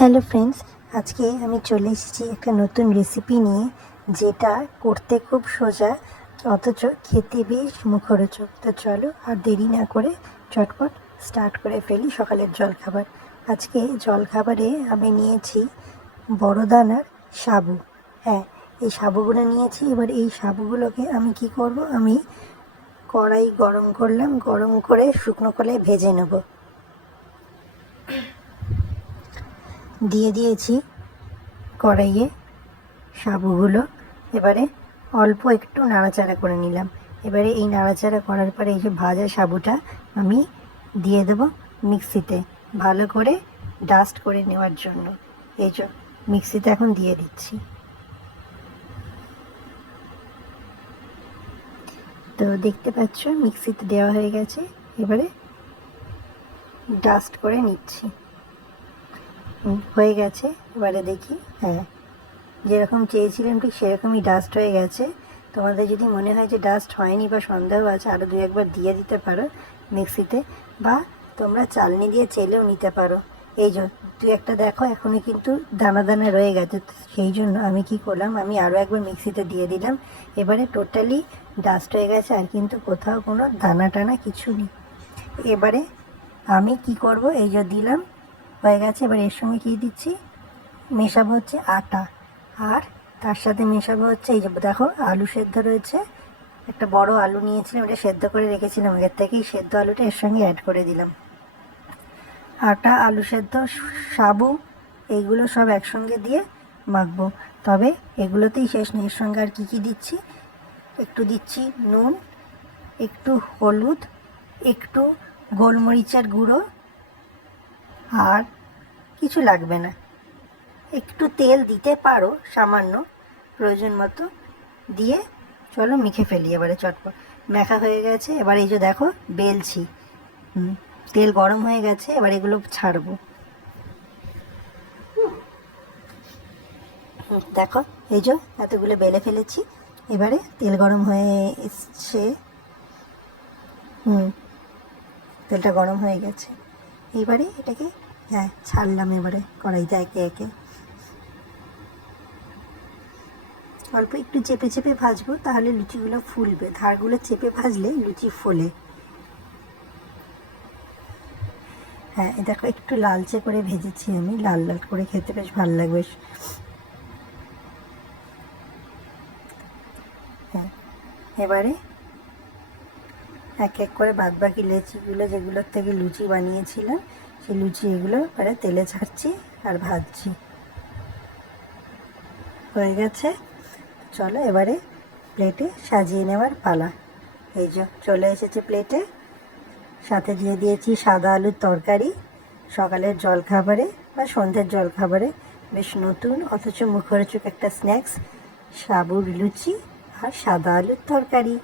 Hello friends, আজকে আমি চলে এসেছি একটা নতুন রেসিপি নিয়ে, যেটা করতে খুব সোজা অথচ খেতে বেশ মুখরোচক। তো চলো আর দেরি না করে চটপট স্টার্ট করে ফেলি সকালের জলখাবার। আজকে জলখাবারে আমি নিয়েছি বড় দানার সাবু। হ্যাঁ, এই সাবুগুলো নিয়েছি। এবার এই সাবুগুলোকে আমি কি করব, আমি কড়াই গরম করলাম, গরম করে শুকনো কড়াই ভেজে নেব। দিয়ে দিয়েছি কড়াইয়ে সাবুগুলো। এবারে অল্প একটু নাড়াচাড়া করে নিলাম। এবারে এই নাড়াচাড়া করার পরে এই যে ভাজা সাবুটা আমি দিয়ে দেবো মিক্সিতে, ভালো করে ডাস্ট করে নেওয়ার জন্য। এই যে মিক্সিতে এখন দিয়ে দিচ্ছি। তো দেখতে পাচ্ছ মিক্সিতে দেওয়া হয়ে গেছে। এবারে ডাস্ট করে নিচ্ছি। হয়ে গেছে। এবারে দেখি, হ্যাঁ, যেরকম চেয়েছিলাম ঠিক সেরকমই ডাস্ট হয়ে গেছে। তোমাদের যদি মনে হয় যে ডাস্ট হয়নি বা সন্দেহ আছে, আরও দু একবার দিয়ে দিতে পারো মিক্সিতে, বা তোমরা চালনি দিয়ে চেলেও নিতে পারো। এই যে তুই একটা দেখো এখনই কিন্তু দানা দানা রয়ে গেছে, সেই জন্য আমি কি করলাম, আমি আরও একবার মিক্সিতে দিয়ে দিলাম। এবারে টোটালি ডাস্ট হয়ে গেছে, আর কিন্তু কোথাও কোনো দানা টানা কিছু নেই। এবারে আমি কি করব, এই যে দিলাম, হয়ে গেছে। এবার এর সঙ্গে কী দিচ্ছি, মেশাবো হচ্ছে আটা, আর তার সাথে মেশাবো হচ্ছে এই যে দেখো আলু সেদ্ধ রয়েছে। একটা বড় আলু নিয়েছিলাম, এটা সেদ্ধ করে রেখেছিলাম আগের থেকেই। সেদ্ধ আলুটা এর সঙ্গে অ্যাড করে দিলাম। আটা, আলু সেদ্ধ, সাবু, এইগুলো সব একসঙ্গে দিয়ে মাখবো। তবে এগুলোতেই শেষ নেই, এর সঙ্গে আর কী কী দিচ্ছি, একটু দিচ্ছি নুন, একটু হলুদ, একটু গোলমরিচের গুঁড়ো, আর কিছু লাগবে না। একটু তেল দিতে পারো সামান্য, প্রয়োজন মতো দিয়ে চলো মেখে ফেলি এবারে চটপট। মেখা হয়ে গেছে। এবার এই যে দেখো বেলছি, তেল গরম হয়ে গেছে। এবার এগুলো ছাড়বো। দেখো এই যে এতগুলো বেলে ফেলেছি। এবারে তেল গরম হয়ে এসছে। তেলটা গরম হয়ে গেছে। এবারে এটাকে, হ্যাঁ, ছাড়লাম এবারে কড়াইতে একে একে। অল্প একটু চেপে চেপে ভাজবো, তাহলে লুচিগুলো ফুলবে। ধারগুলো চেপে ভাজলে লুচি ফোলে। হ্যাঁ, দেখো একটু লালচে করে ভেজেছি আমি, লাল লাল করে খেতে বেশ ভালো লাগবে। হ্যাঁ, এবারে এক এক করে বাদবাকি লেচিগুলো, যেগুলোর থেকে লুচি বানিয়েছিলাম, সেই লুচি এগুলো এবারে তেলে ছাড়ছি আর ভাজছি। হয়ে গেছে। চলো এবারে প্লেটে সাজিয়ে নেওয়ার পালা। এই যে চলে এসেছে প্লেটে। সাথে দিয়ে দিয়েছি সাদা আলুর তরকারি। সকালের জলখাবারে বা সন্ধ্যের জলখাবারে বেশ নতুন অথচ মুখরোচক একটা স্ন্যাক্স, সাবুর লুচি আর সাদা আলুর তরকারি।